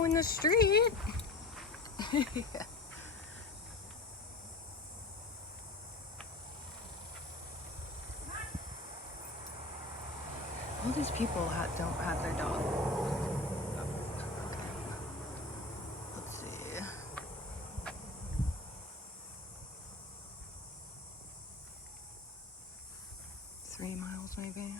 go in the street. Yeah. All these people don't have their dog. Oh, okay. Let's see. 3 miles maybe.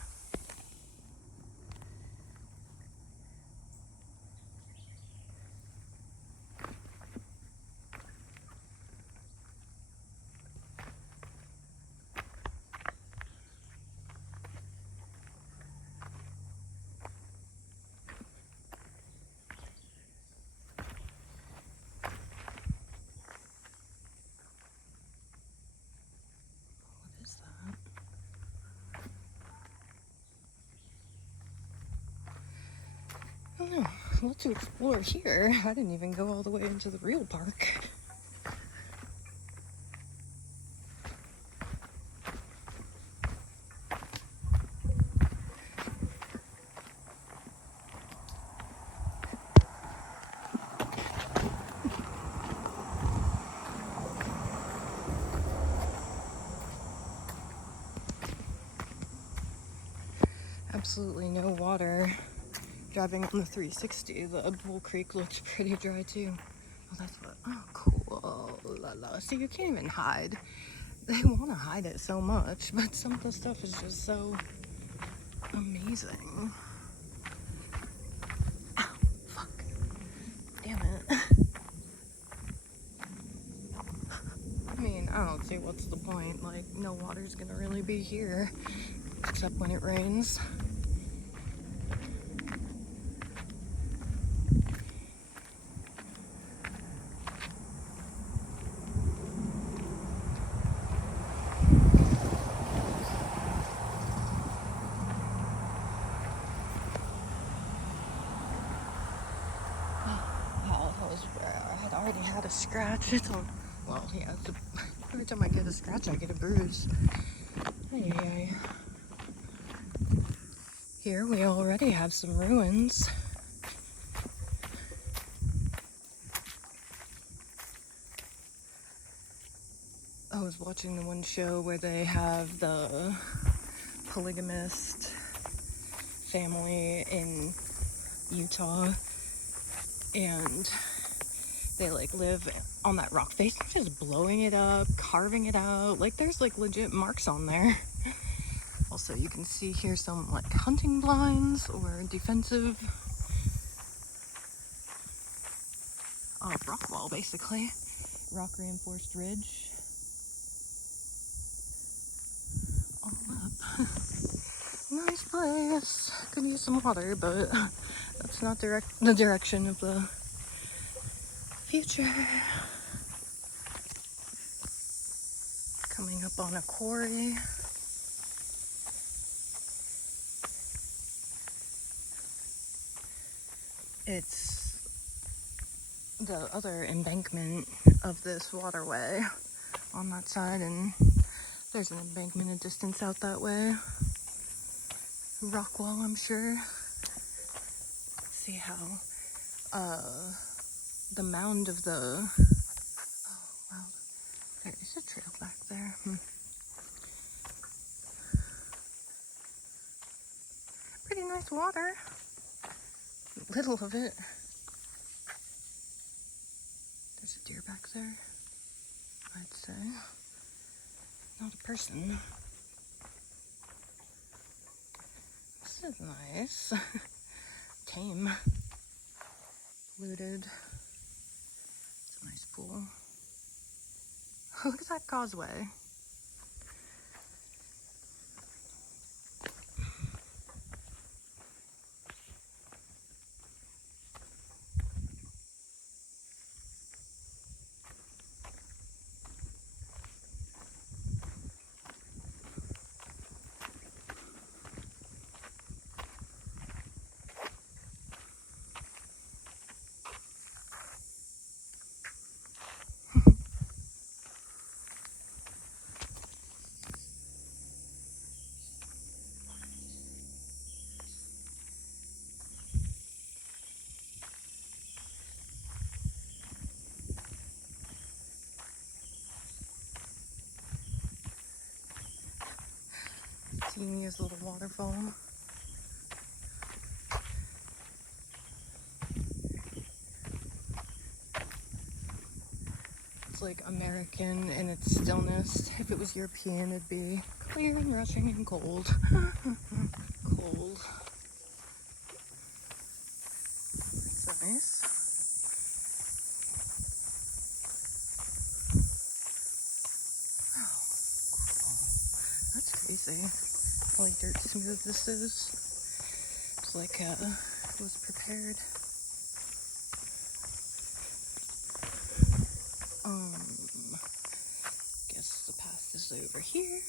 What is that? I don't know. Lots to explore here. I didn't even go all the way into the real park. Absolutely no water. Driving on the 360, the Bull Creek looked pretty dry too. Oh, that's what. Oh, cool. La la. See, you can't even hide. They want to hide it so much, but some of the stuff is just so amazing. Ow, fuck. Damn it. I mean, I don't see what's the point. Like, no water's gonna really be here, except when it rains. Oh, that was where I had already had a scratch. It's on. Well, yeah, every time I get a scratch, I get a bruise. Hey. Here we already have some ruins. I was watching the one show where they have the polygamist family in Utah, and they like live on that rock face, just blowing it up, carving it out. Like there's like legit marks on there. Also, you can see here some like hunting blinds or defensive rock wall, basically. Rock reinforced ridge. All up. Nice place. Could use some water, but that's not the direction of the future. Coming up on a quarry. It's the other embankment of this waterway on that side, and there's an embankment a distance out that way. Rock wall, I'm sure. See how the mound of the... Oh, wow. There is a trail back there. Pretty nice water. Little of it. There's a deer back there, I'd say. Not a person. This is nice. Tame. Looted. It's a nice pool. Look at that causeway. teeniest little waterfall. It's like American in its stillness. If it was European, it'd be clear and rushing and cold. Cold. That's nice. That's crazy. How like dirt smooth this is. It's like it was prepared. Guess the path is over here.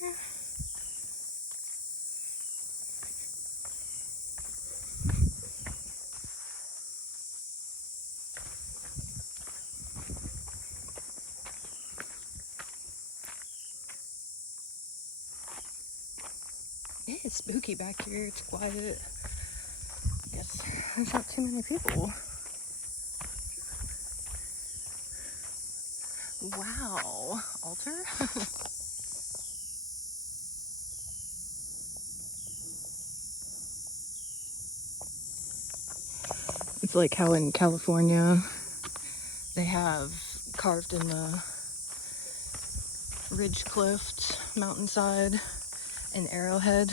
Yeah, it's spooky back here. It's quiet. I guess there's not too many people. Wow. Altar? It's like how in California they have carved in the ridge cliffs, mountainside, an arrowhead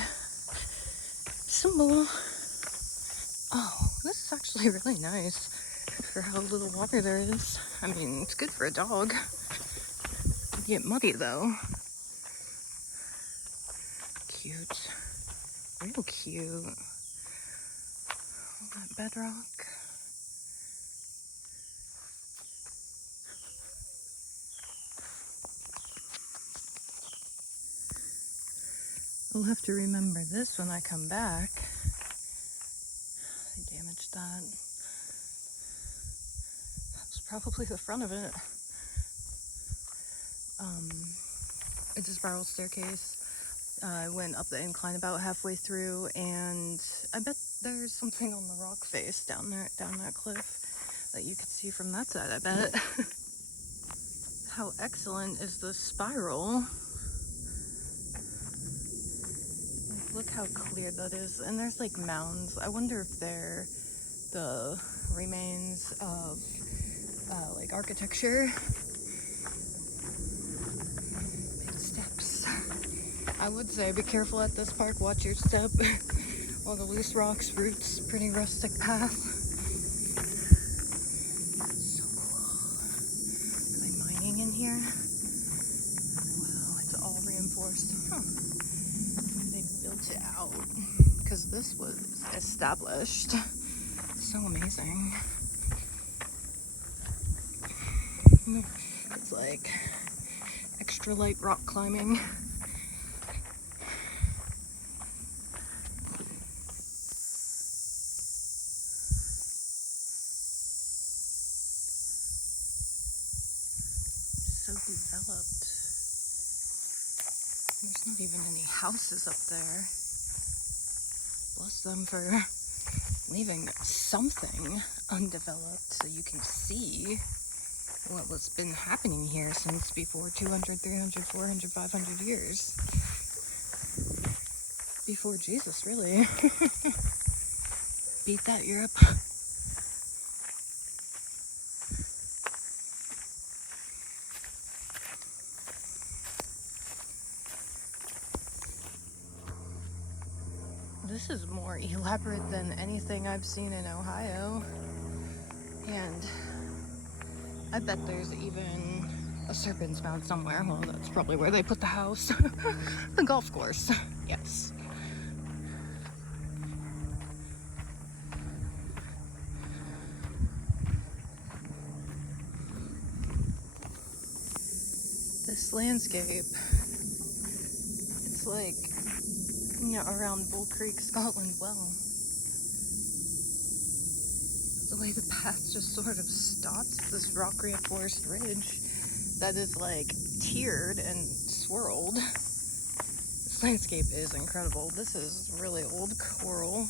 symbol. Oh, this is actually really nice for how little water there is. I mean, it's good for a dog. You get muddy though. Cute. Real cute. All that bedrock. I'll have to remember this when I come back. I damaged that. That was probably the front of it. It's a spiral staircase. I went up the incline about halfway through, and I bet there's something on the rock face down there, down that cliff, that you could see from that side, I bet. How excellent is the spiral? Like, look how clear that is. And there's like mounds. I wonder if they're the remains of like architecture. Big steps. I would say be careful at this park, watch your step. All the loose rocks, roots, pretty rustic path. So cool. Are they mining in here? Wow, it's all reinforced. Huh. They built it out because this was established. So amazing. It's like extra light rock climbing. So developed. There's not even any houses up there. Bless them for leaving something undeveloped so you can see what was been happening here since before 200, 300, 400, 500 years. Before Jesus, really. Beat that, Europe. This is more elaborate than anything I've seen in Ohio. And I bet there's even a serpent's mound somewhere. Well, that's probably where they put the house. The golf course, yes. This landscape, it's like, you know, around Bull Creek, Scotland Well. The way the path just sort of stops, this rock reinforced ridge that is like tiered and swirled. This landscape is incredible. This is really old coral,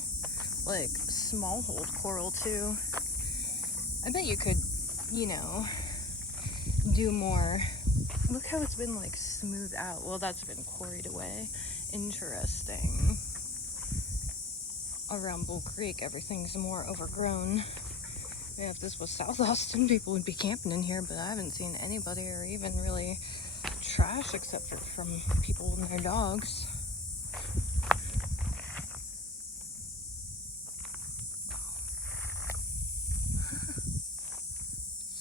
like small-holed coral too. I bet you could, you know, do more. Look how it's been like smoothed out. Well, that's been quarried away interesting. Around Bull Creek, everything's more overgrown. Yeah, if this was South Austin, people would be camping in here, but I haven't seen anybody or even really trash except for from people and their dogs.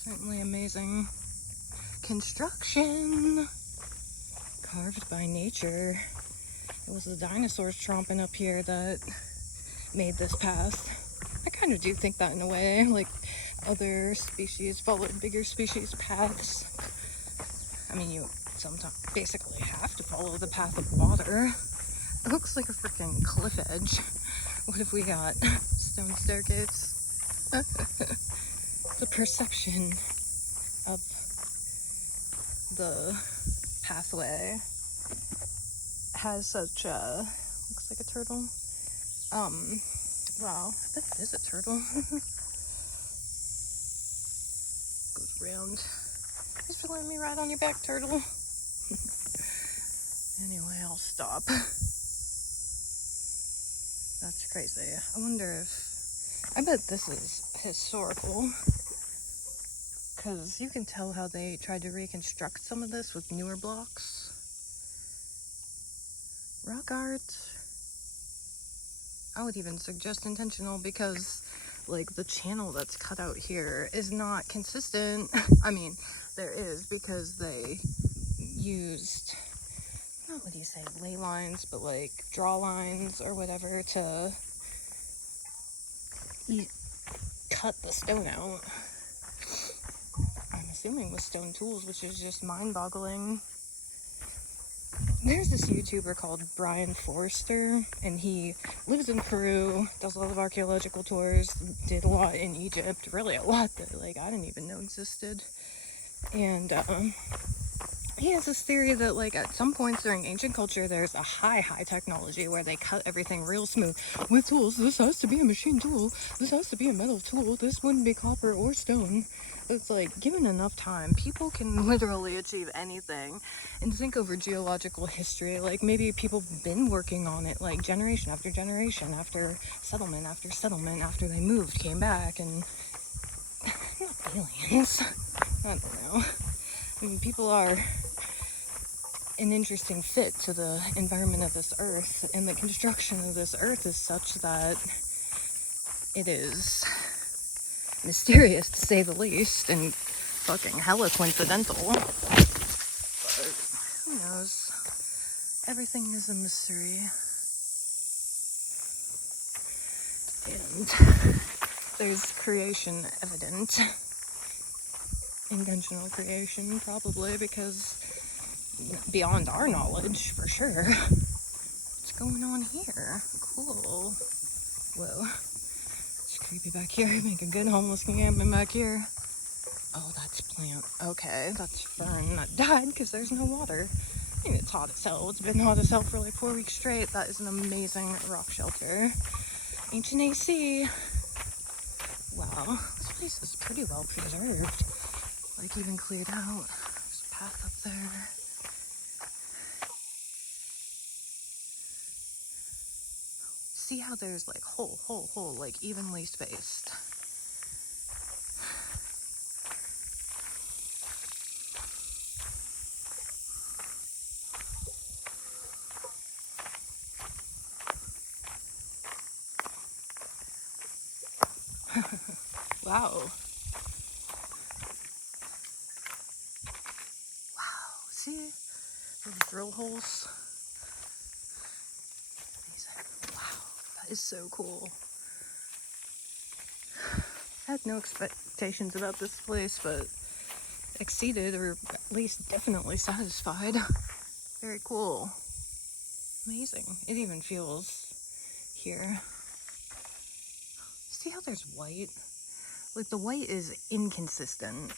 Certainly amazing construction, carved by nature. It was the dinosaurs tromping up here that made this path. I kind of do think that in a way, like other species followed bigger species paths. I mean, you sometimes basically have to follow the path of water. It looks like a freaking cliff edge. What if we got stone staircase? The perception of the pathway has such a, looks like a turtle. Wow, I bet it is a turtle. Goes around. Thanks for letting me ride on your back, turtle. Anyway, I'll stop. That's crazy. I wonder if, I bet this is historical, because you can tell how they tried to reconstruct some of this with newer blocks. Rock art, I would even suggest intentional, because like the channel that's cut out here is not consistent. I mean, there is, because they used, what do you say, ley lines, but like draw lines or whatever to cut the stone out. I'm assuming with stone tools, which is just mind-boggling. There's this YouTuber called Brian Forrester, and he lives in Peru, does a lot of archaeological tours, did a lot in Egypt, really a lot that like I didn't even know existed. And he has this theory that like at some points during ancient culture there's a high technology where they cut everything real smooth with tools. This has to be a machine tool, this has to be a metal tool, this wouldn't be copper or stone. It's like, given enough time, people can literally achieve anything. And think over geological history, like maybe people have been working on it like generation after generation, after settlement after they moved, came back, and not aliens. I don't know. I mean, people are an interesting fit to the environment of this earth, and the construction of this earth is such that it is mysterious, to say the least, and fucking hella coincidental. But who knows? Everything is a mystery. And there's creation evident. Intentional creation, probably, because beyond our knowledge, for sure. What's going on here? Cool. Whoa. It's creepy back here. Make a good homeless camping back here. Oh, that's plant. Okay, that's fern that died because there's no water. I mean, it's hot as hell. It's been hot as hell for like 4 weeks straight. That is an amazing rock shelter. Ancient AC. Wow, this place is pretty well preserved. Like, even cleared out. There's a path up there. See how there's like hole, like evenly spaced. Wow. Wow, see? Those drill holes. Amazing. Wow, that is so cool. I had no expectations about this place, but exceeded, or at least definitely satisfied. Very cool. Amazing. It even feels here. See how there's white? Like, the white is inconsistent.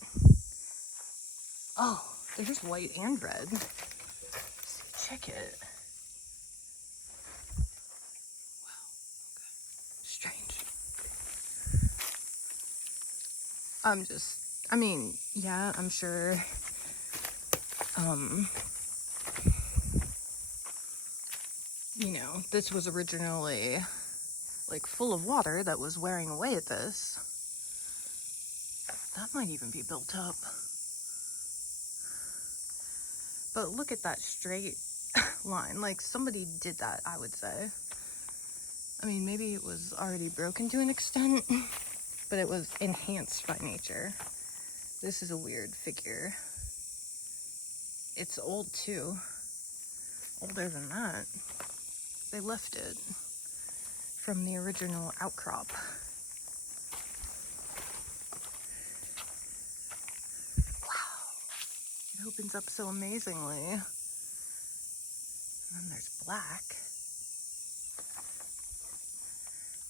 Oh, there's white and red. See, check it. Wow, okay. Strange. I mean, yeah, I'm sure, you know, this was originally like full of water that was wearing away at this. That might even be built up. But look at that straight line. Like, somebody did that, I would say. I mean, maybe it was already broken to an extent, but it was enhanced by nature. This is a weird figure. It's old too. Older than that. They left it from the original outcrop. Wow. It opens up so amazingly. And then there's black.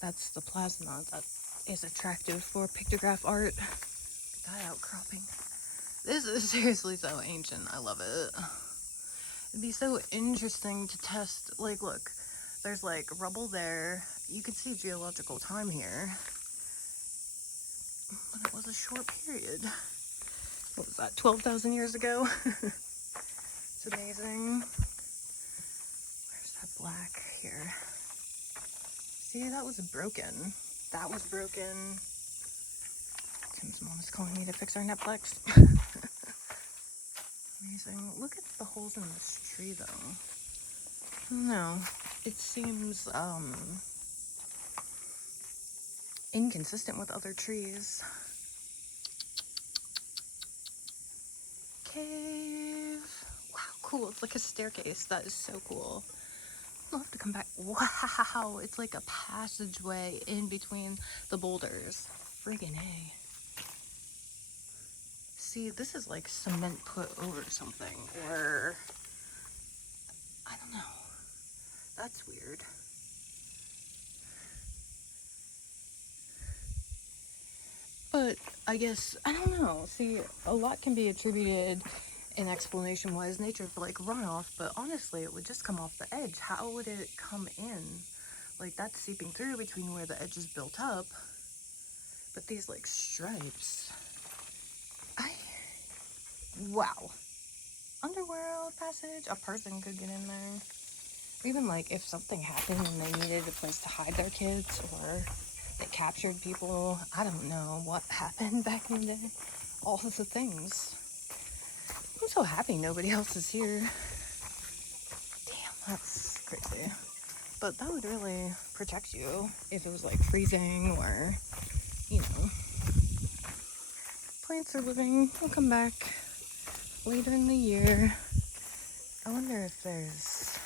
That's the plasma that is attractive for pictograph art. Look at that outcropping. This is seriously so ancient. I love it. It'd be so interesting to test. Like, look, there's like rubble there. You could see geological time here. But it was a short period. What was that, 12,000 years ago? It's amazing. Where's that black here? See, that was broken. That was broken. Tim's mom is calling me to fix our Netflix. Amazing. Look at the holes in this tree, though. No, it seems inconsistent with other trees. Cave. Wow, cool. It's like a staircase. That is so cool. I'll have to come back. Wow, it's like a passageway in between the boulders. Friggin' A. See, this is like cement put over something, or I don't know. That's weird. But I guess, I don't know. See, a lot can be attributed in explanation-wise nature for like runoff, but honestly, it would just come off the edge. How would it come in? Like, that's seeping through between where the edge is built up. But these like stripes. Wow. Underworld passage? A person could get in there. Even like if something happened and they needed a place to hide their kids, or they captured people. I don't know what happened back in the day. All of the things. I'm so happy nobody else is here. Damn, that's crazy. But that would really protect you if it was like freezing, or, you know. Plants are living. We'll come back later in the year. I wonder if this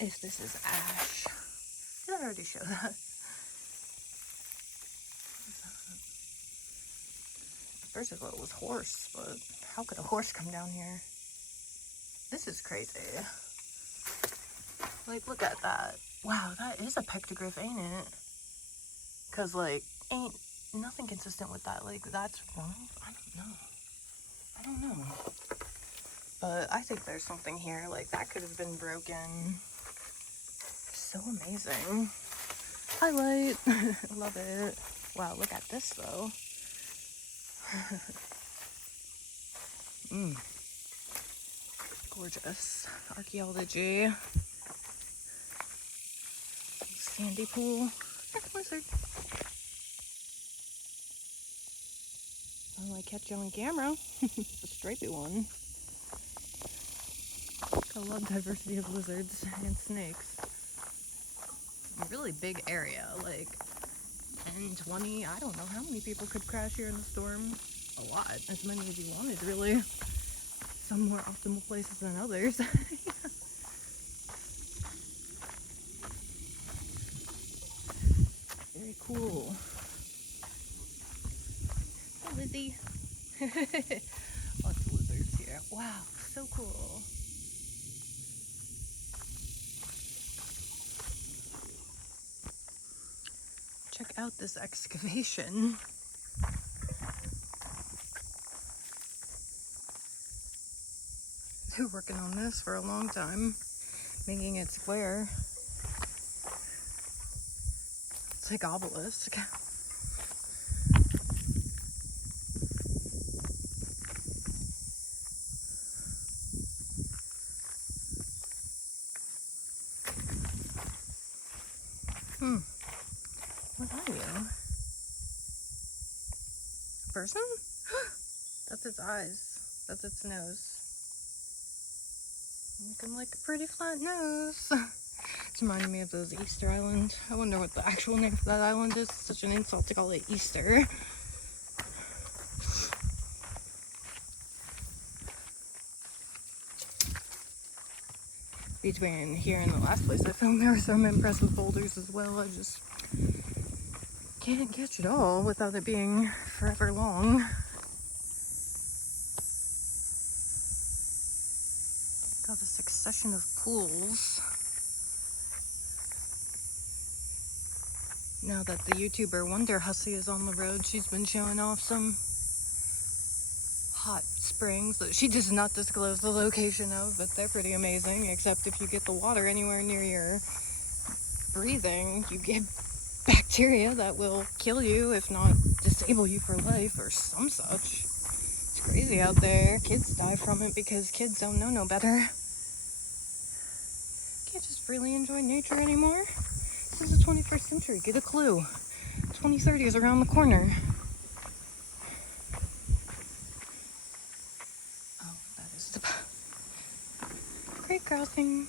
is ash. Did I already show that? First of all, it was horse, but how could a horse come down here? This is crazy. Like, look at that. Wow, that is a pictograph, ain't it? Cause like, ain't nothing consistent with that. Like, that's wrong. I don't know. But I think there's something here. Like, that could have been broken. So amazing. Highlight. Love it. Wow, look at this though. Gorgeous. Archaeology. Sandy pool. Lizard. I'll catch you on camera. The stripy one. I love diversity of lizards and snakes. A really big area, like 10, 20, I don't know how many people could crash here in the storm. A lot, as many as you wanted, really. Some more optimal places than others. Very cool. Hi, Lizzie. Lots of lizards here. Wow, so cool. Check out this excavation. They're working on this for a long time, making it square. It's like obelisk. What are you? A person? That's its eyes. That's its nose. Looking like a pretty flat nose. It's reminding me of those Easter Island. I wonder what the actual name for that island is. It's such an insult to call it Easter. Between here and the last place I filmed, there were some impressive boulders as well. I just can't catch it all without it being forever long. Got a succession of pools. Now that the YouTuber Wonder Hussy is on the road, she's been showing off some hot springs that she does not disclose the location of, but they're pretty amazing, except if you get the water anywhere near your breathing, you get bacteria that will kill you, if not disable you for life or some such. It's crazy out there. Kids die from it because kids don't know no better. Can't just freely enjoy nature anymore. This is the 21st century. Get a clue. 2030 is around the corner. Oh, that is the creek crossing.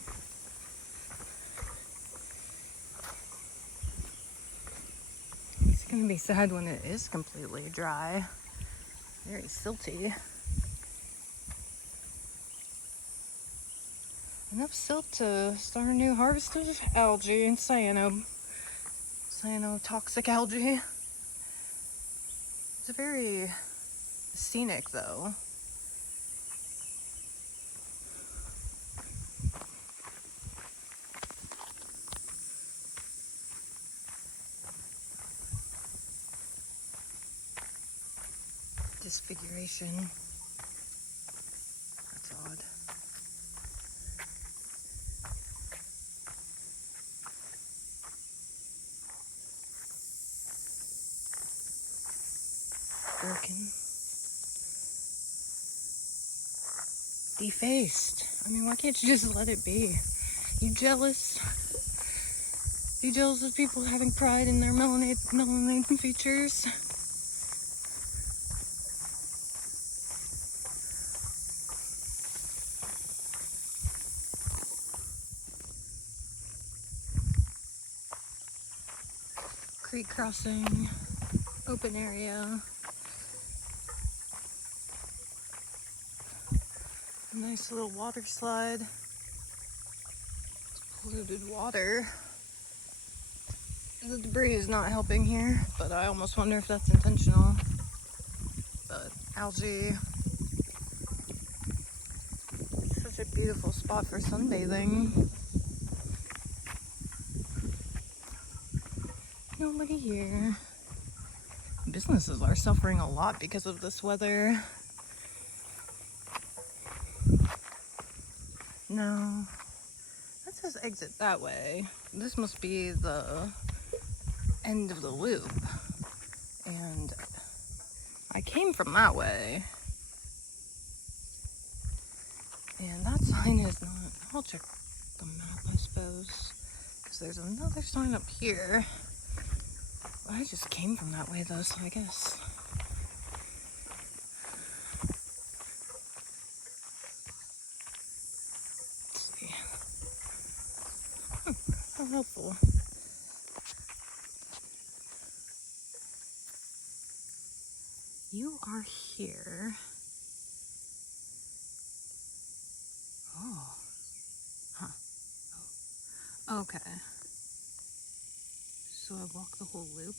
It's gonna be sad when it is completely dry. Very silty. Enough silt to start a new harvest of algae and cyanotoxic algae. It's very scenic though. Disfiguration. That's odd. Broken. Defaced. I mean, why can't you just let it be? You jealous? You jealous of people having pride in their melanated features? Creek crossing, open area. A nice little water slide. It's polluted water. The debris is not helping here, but I almost wonder if that's intentional. But algae. Such a beautiful spot for sunbathing. Nobody here. Businesses are suffering a lot because of this weather. No. That says exit that way. This must be the end of the loop. And I came from that way. And that sign is not... I'll check the map, I suppose. Because there's another sign up here. I just came from that way though, so I guess. Let's see. How helpful. You are here. Oh. Huh. Oh. Okay. So I walk the whole loop.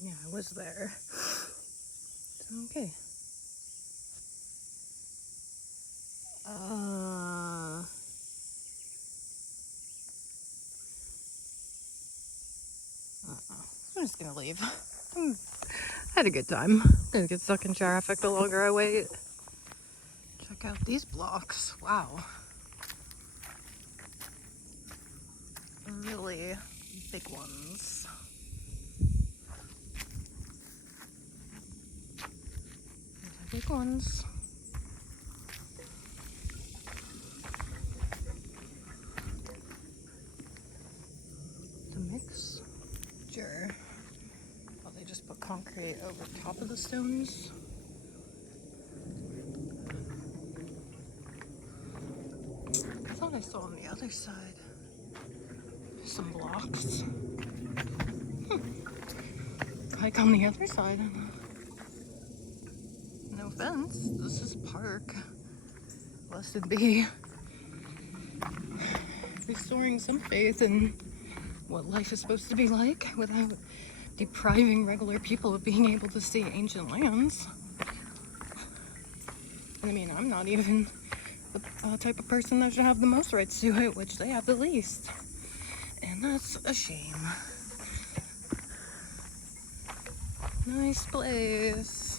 Yeah, I was there. Okay. I'm just gonna leave. I had a good time. I'm gonna get stuck in traffic the longer I wait. Check out these blocks. Wow. Really big ones. These are big ones. the stones. I thought I saw on the other side some blocks. Like on the other side. No offense, this is a park. Blessed be restoring some faith in what life is supposed to be like without depriving regular people of being able to see ancient lands. I mean, I'm not even the type of person that should have the most rights to it, which they have the least. And that's a shame. Nice place.